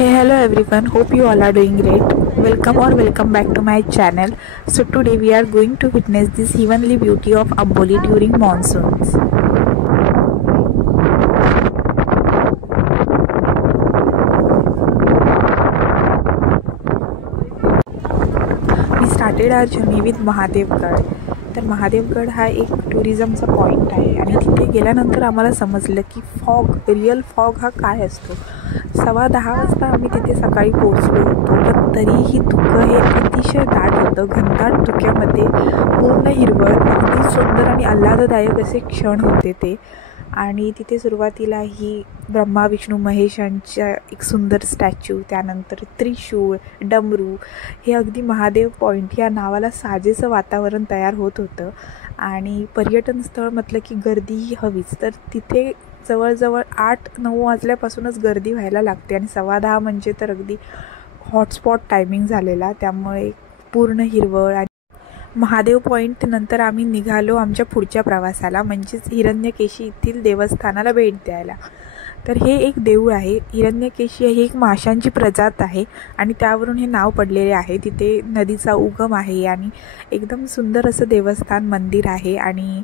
Hey, hello everyone, hope you all are doing great. Welcome back to my channel. So today we are going to witness this heavenly beauty of Amboli during monsoons. We started our journey with Mahadevgad. तर महादेवगड हा एक टुरिझमचा point आहे आणि तिथे गेल्यानंतर आम्हाला समजलं की रिअल फॉग हा काय असतो. 10:15 वाजता आम्ही तिथे सकाळी पोहोचलो होतो, पण तरीही धुकं हे अतिशय दाट होतं. घनदाट धुक्यामध्ये पूर्ण हिरवळ, अगदी सुंदर आणि आल्हाददायक असे क्षण होते ते. आणि तिथे सुरुवातीला ही ब्रह्मा विष्णू महेशांच्या एक सुंदर स्टॅच्यू, त्यानंतर त्रिशूळ, डमरू, हे अगदी महादेव पॉईंट या नावाला साजेसं वातावरण तयार होत होतं. आणि पर्यटन स्थळ म्हटलं की गर्दीही हवीच, तर तिथे जवळजवळ 8-9 वाजल्यापासूनच गर्दी व्हायला लागते आणि 10:15 म्हणजे तर अगदी हॉटस्पॉट टायमिंग झालेला, त्यामुळे पूर्ण हिरवळ. आणि महादेव पॉईंट नंतर आम्ही निघालो आमच्या पुढच्या प्रवासाला, म्हणजेच हिरण्यकेशी येथील देवस्थानाला भेट द्यायला. तर हे एक देऊळ आहे. हिरण्यकेशी ही एक माशांची प्रजात आहे आणि त्यावरून हे नाव पडलेले आहे. तिथे नदीचा उगम आहे आणि एकदम सुंदर असं देवस्थान मंदिर आहे आणि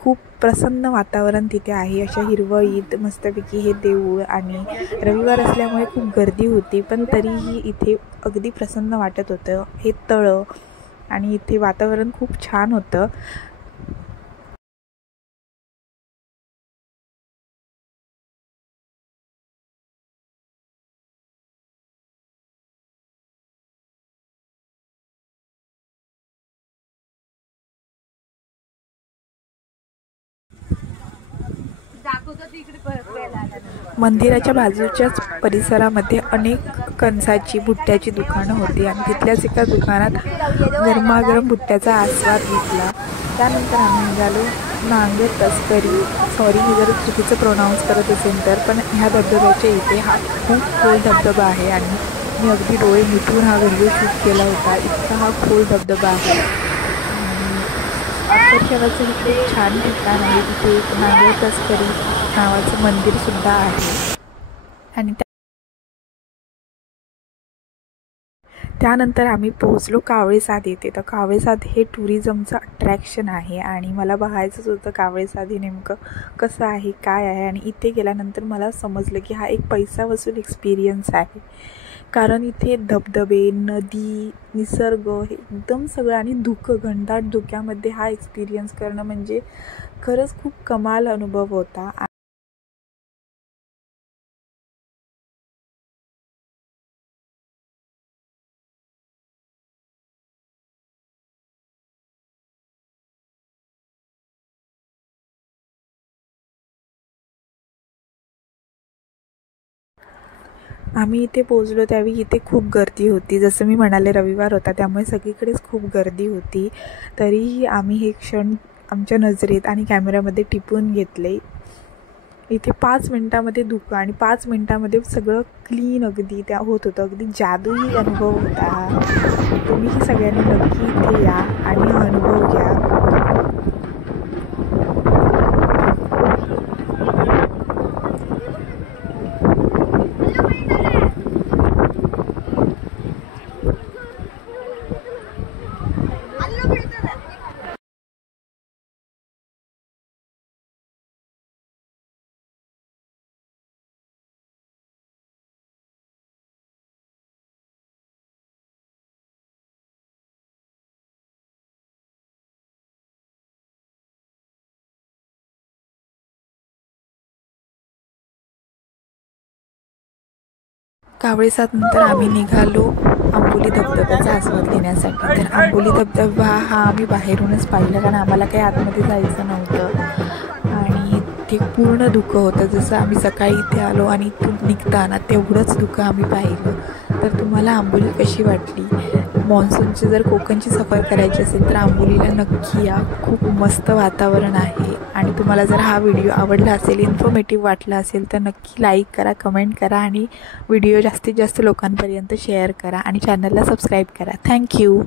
खूप प्रसन्न वातावरण तिथे आहे. अशा हिरवळीत मस्तपैकी हे देऊळ, आणि रविवार असल्यामुळे खूप गर्दी होती, पण तरीही इथे अगदी प्रसन्न वाटत होतं. हे तळं आणि इथे वातावरण खूप छान होतं. मंदिराच्या बाजूच्याच परिसरामध्ये अनेक कणसाची, भुट्ट्याची दुकानं होती आणि तिथल्याच एका दुकानात गरमागरम भुट्ट्याचा आस्वाद घेतला. त्यानंतर आम्ही निघालो नांगर तस्करी. सॉरी मी जर चुकीचं प्रोनाऊन्स करत असेल तर, पण ह्या धबधब्याच्या इथे हा खूप खोल धबधबा आहे आणि मी अगदी डोळे मिटून हा व्हिडिओ शूट केला होता. इतका हा खोल धबधबा आहे. आकर्षणाचं हे खूप छान ठिकाण आहे. तिथे एक नांगर तस्करी नावाचं मंदिरसुद्धा आहे. आणि त्यानंतर आम्ही पोहोचलो कावळेसाद येथे. तर कावळेसाद हे टुरिझमचं अट्रॅक्शन आहे आणि मला बघायचंच होतं कावळेसाद हे नेमकं कसं आहे, काय आहे. आणि इथे गेल्यानंतर मला समजलं की हा एक पैसा वसूल एक्सपिरियन्स आहे, कारण इथे धबधबे, नदी, निसर्ग हे एकदम सगळं आणि घनदाट धुक्यामध्ये हा एक्सपिरियन्स करणं म्हणजे खरंच खूप कमाल अनुभव होता. आम्ही इथे पोहोचलो त्यावेळी इथे खूप गर्दी होती. जसं मी म्हणाले रविवार होता, त्यामुळे सगळीकडेच खूप गर्दी होती. तरीही आम्ही हे क्षण आमच्या नजरेत आणि कॅमेऱ्यामध्ये टिपून घेतले. इथे 5 मिनटामध्ये धुकं आणि 5 मिनटामध्ये सगळं क्लीन अगदी त्या होत होतं. अगदी जादुई अनुभव होता. तुम्हीही सगळ्यांनी नक्की इथे या आणि हा अनुभव घ्या. कावळेसाद नंतर आम्ही निघालो आंबोली धबधब्याचा आस्वाद घेण्यासाठी. तर आंबोली धबधबा हा आम्ही बाहेरूनच पाहिला, कारण आम्हाला काही आतमध्ये जायचं नव्हतं आणि ते पूर्ण धुकं होतं. जसं आम्ही सकाळी इथे आलो आणि इथून निघताना तेवढंच धुकं आम्ही पाहिलं. तर तुम्हाला आंबोली कशी वाटली? मॉन्सूनची जर कोकणची सफर करायची असेल तर आंबोलीला नक्की या. खूप मस्त वातावरण आहे. आणि तुम्हाला जर हा व्हिडिओ आवडला असेल, इन्फॉर्मेटिव्ह वाटला असेल तर नक्की लाईक करा, कमेंट करा आणि व्हिडिओ जास्तीत जास्त लोकांपर्यंत शेअर करा आणि चॅनलला सबस्क्राईब करा. थँक्यू.